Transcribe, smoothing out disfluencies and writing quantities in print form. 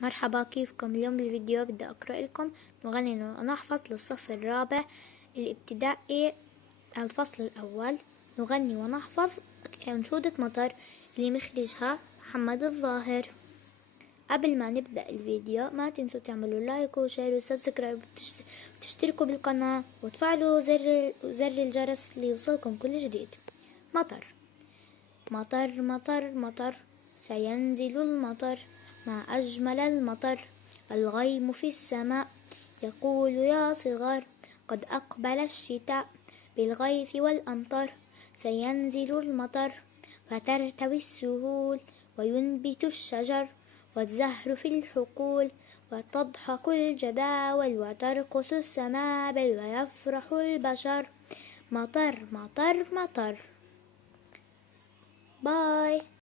مرحبا، كيفكم؟ اليوم بالفيديو بدي أقرأ لكم نغني ونحفظ للصف الرابع الابتدائي الفصل الأول. نغني ونحفظ أنشودة مطر اللي مخرجها محمد الظاهر. قبل ما نبدأ الفيديو ما تنسوا تعملوا لايك وشير وسبسكرايب وتشتركوا بالقناة وتفعلوا زر الجرس ليوصلكم كل جديد. مطر مطر مطر مطر، سينزل المطر، ما أجمل المطر، الغيم في السماء يقول يا صغار قد أقبل الشتاء بالغيث والأمطار. سينزل المطر فترتوي السهول وينبت الشجر والزهر في الحقول وتضحك الجداول وترقص السنابل ويفرح البشر. مطر مطر مطر. باي.